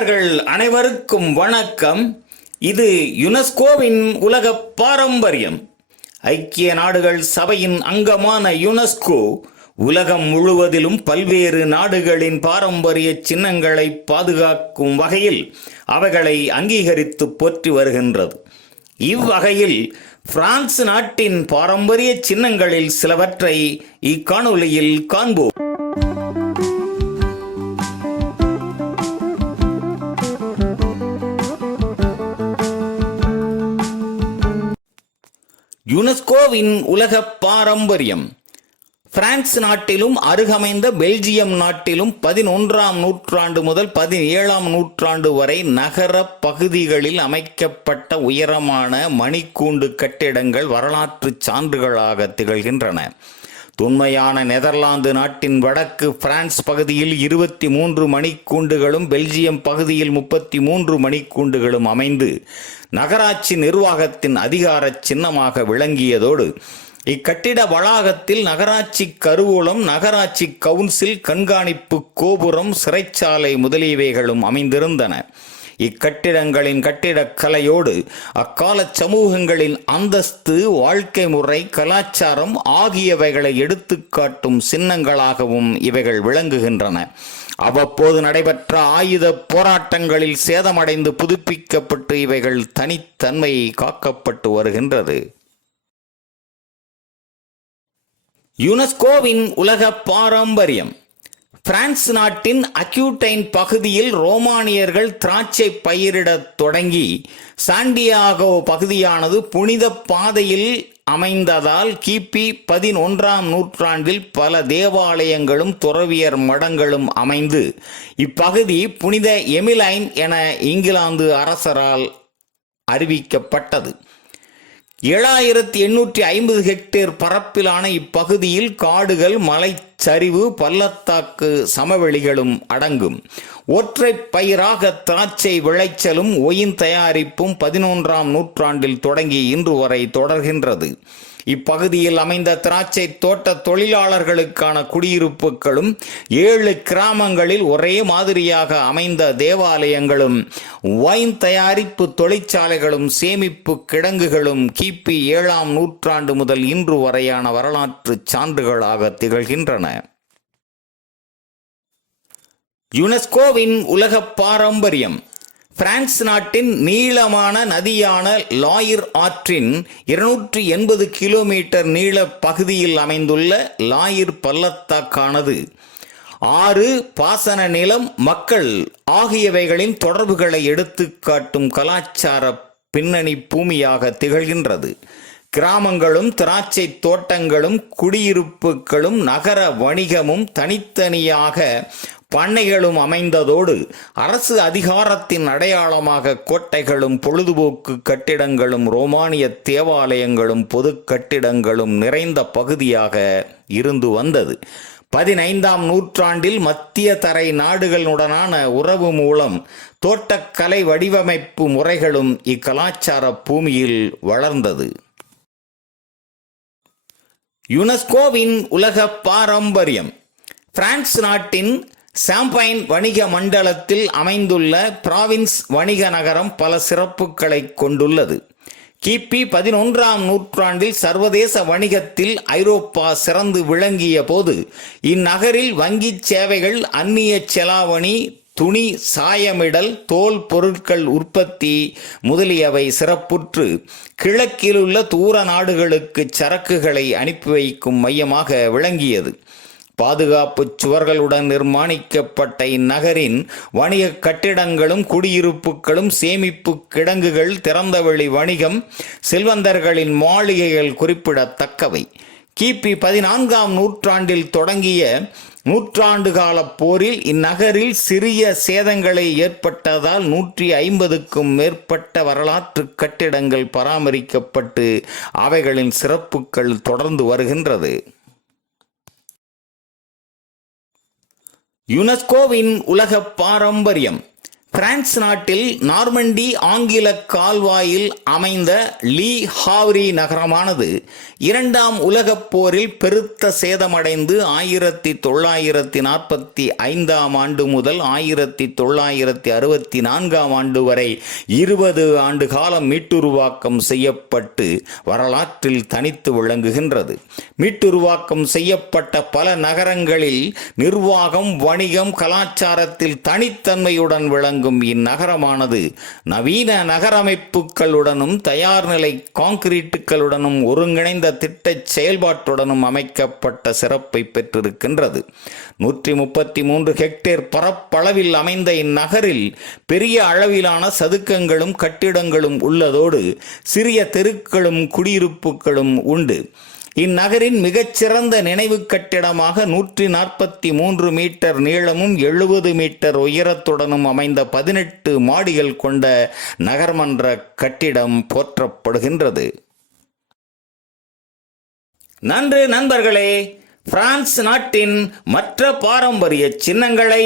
நண்பர்கள் அனைவருக்கும் வணக்கம். இது யுனெஸ்கோவின் உலக பாரம்பரியம். ஐக்கிய நாடுகள் சபையின் அங்கமான யுனெஸ்கோ உலகம் முழுவதிலும் பல்வேறு நாடுகளின் பாரம்பரிய சின்னங்களை பாதுகாக்கும் வகையில் அவைகளை அங்கீகரித்து போற்றி வருகின்றது. இவ்வகையில் பிரான்ஸ் நாட்டின் பாரம்பரிய சின்னங்களில் சிலவற்றை இக்காணொலியில் காண்போம். யுனெஸ்கோவின் உலக பாரம்பரியம். பிரான்ஸ் நாட்டிலும் அருகமைந்த பெல்ஜியம் நாட்டிலும் 11ஆம் நூற்றாண்டு முதல் 17ஆம் நூற்றாண்டு வரை நகர பகுதிகளில் அமைக்கப்பட்ட உயரமான மணிக்கூண்டு கட்டிடங்கள் வரலாற்று சான்றுகளாக திகழ்கின்றன. தொன்மையான நெதர்லாந்து நாட்டின் வடக்கு பிரான்ஸ் பகுதியில் 23 மணிக்கூண்டுகளும் பெல்ஜியம் பகுதியில் 33 மணிக்கூண்டுகளும் அமைந்து நகராட்சி நிர்வாகத்தின் அதிகார சின்னமாக விளங்கியதோடு இக்கட்டிட வளாகத்தில் நகராட்சி கருவூலம், நகராட்சி கவுன்சில், கண்காணிப்பு கோபுரம், சிறைச்சாலை முதலியவைகளும் அமைந்திருந்தன. இக்கட்டிடங்களின் கட்டிடக்கலையோடு அக்கால சமூகங்களின் அந்தஸ்து, வாழ்க்கை முறை, கலாச்சாரம் ஆகியவைகளை எடுத்துக்காட்டும் சின்னங்களாகவும் இவைகள் விளங்குகின்றன. அவ்வப்போது நடைபெற்ற ஆயுத போராட்டங்களில் சேதமடைந்து புதுப்பிக்கப்பட்டு இவைகள் தனித்தன்மை காக்கப்பட்டு வருகின்றது. யுனெஸ்கோவின் உலக பாரம்பரியம். பிரான்ஸ் நாட்டின் அக்யூட்டைன் பகுதியில் ரோமானியர்கள் திராட்சை பயிரிடத் தொடங்கி சாண்டியாகோ பகுதியானது புனித பாதையில் அமைந்ததால் கிபி 11ஆம் நூற்றாண்டில் பல தேவாலயங்களும் துறவியர் மடங்களும் அமைந்து இப்பகுதி புனித எமிலைன் என இங்கிலாந்து அரசரால் அறிவிக்கப்பட்டது. 7850 ஹெக்டேர் பரப்பிலான இப்பகுதியில் காடுகள், மலைச்சரிவு, பள்ளத்தாக்கு சமவெளிகளும் அடங்கும். ஒற்றை பயிராக திராட்சை விளைச்சலும் ஒயின் தயாரிப்பும் 11ஆம் நூற்றாண்டில் தொடங்கி இன்று வரை தொடர்கின்றது. இப்பகுதியில் அமைந்த திராட்சை தோட்ட தொழிலாளர்களுக்கான குடியிருப்புகளும் 7 கிராமங்களில் ஒரே மாதிரியாக அமைந்த தேவாலயங்களும் ஒயின் தயாரிப்பு தொழிற்சாலைகளும் சேமிப்பு கிடங்குகளும் கிபி 7ஆம் நூற்றாண்டு முதல் இன்று வரையான வரலாற்று சான்றுகளாக திகழ்கின்றன. யுனெஸ்கோவின் உலக பாரம்பரியம். பிரான்ஸ் நாட்டின் நீளமான நதியான லாயிர் ஆற்றின் 280 கிலோமீட்டர் நீள பகுதியில் அமைந்துள்ள லாயிர் பள்ளத்தாக்கானது ஆறு, பாசன நிலம், மக்கள் ஆகியவைகளின் தொடர்புகளை எடுத்துக்காட்டும் கலாச்சார பின்னணி பூமியாக திகழ்கின்றது. கிராமங்களும் திராட்சை தோட்டங்களும் குடியிருப்புகளும் நகர வணிகமும் தனித்தனியாக பண்ணைகளும் அமைந்ததோடு அரசு அதிகாரத்தின் அடையாளமாக கோட்டைகளும் பொழுதுபோக்கு கட்டிடங்களும் ரோமானிய தேவாலயங்களும் பொது கட்டிடங்களும் நிறைந்த பகுதியாக இருந்து வந்தது. 15ஆம் நூற்றாண்டில் மத்திய தரை நாடுகளுடனான உறவு மூலம் தோட்டக்கலை வடிவமைப்பு முறைகளும் இக்கலாச்சார பூமியில் வளர்ந்தது. யுனெஸ்கோவின் உலக பாரம்பரியம். பிரான்ஸ் நாட்டின் சாம்பைன் வணிக மண்டலத்தில் அமைந்துள்ள ப்ராவின்ஸ் வணிக நகரம் பல சிறப்புகளை கொண்டுள்ளது. கிபி 11ஆம் நூற்றாண்டில் சர்வதேச வணிகத்தில் ஐரோப்பா சிறந்து விளங்கிய போது இந்நகரில் வங்கி சேவைகள், அந்நிய செலாவணி, துணி சாயமிடல், தோல் பொருட்கள் உற்பத்தி முதலியவை சிறப்புற்று கிழக்கிலுள்ள தூர நாடுகளுக்கு சரக்குகளை அனுப்பி வைக்கும் மையமாக விளங்கியது. பாதுகாப்பு சுவர்களுடன் நிர்மாணிக்கப்பட்ட இந்நகரின் வணிக கட்டிடங்களும் குடியிருப்புகளும் சேமிப்பு கிடங்குகள், திறந்தவெளி வணிகம், செல்வந்தர்களின் மாளிகைகள் குறிப்பிடத்தக்கவை. கிபி 14ஆம் நூற்றாண்டில் தொடங்கிய நூற்றாண்டு கால போரில் இந்நகரில் சிறிய சேதங்களை ஏற்பட்டதால் 150க்கும் மேற்பட்ட வரலாற்று கட்டிடங்கள் பராமரிக்கப்பட்டு அவைகளின் சிறப்புகள் தொடர்ந்து வருகின்றது. யுனெஸ்கோவின் உலக பாரம்பரியம். பிரான்ஸ் நாட்டில் நார்மண்டி ஆங்கில கால்வாயில் அமைந்த லீ ஹாவ்ரி நகரமானது இரண்டாம் உலகப் போரில் பெருத்த சேதமடைந்து 1945 ஆண்டு முதல் 1964 ஆண்டு வரை 20 ஆண்டு காலம் மீட்டுருவாக்கம் செய்யப்பட்டு வரலாற்றில் தனித்து விளங்குகின்றது. மீட்டுருவாக்கம் செய்யப்பட்ட பல நகரங்களில் நிர்வாகம், வணிகம், கலாச்சாரத்தில் தனித்தன்மையுடன் விளங்கும் இந்நகரமானது நவீன நகரமைப்புகளுடனும் தயார்நிலை கான்கிரீட்டுகளுடனும் ஒருங்கிணைந்த திட்ட செயல்பாட்டுடனும் அமைக்கப்பட்ட சிறப்பை பெற்றிருக்கின்றது. 133 ஹெக்டேர் பரப்பளவில் அமைந்த இந்நகரில் பெரிய அளவிலான சதுக்கங்களும் கட்டிடங்களும் உள்ளதோடு சிறிய தெருக்களும் குடியிருப்புகளும் உண்டு. இந்நகரின் மிகச்சிறந்த நினைவு கட்டிடமாக 143 மீட்டர் நீளமும் 70 மீட்டர் உயரத்துடனும் அமைந்த 18 மாடிகள் கொண்ட நகர்மன்ற கட்டிடம் போற்றப்படுகின்றது. நன்று நண்பர்களே, பிரான்ஸ் நாட்டின் மற்ற பாரம்பரிய சின்னங்களை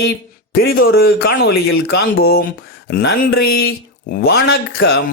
பிறிதொரு காணொளியில் காண்போம். நன்றி, வணக்கம்.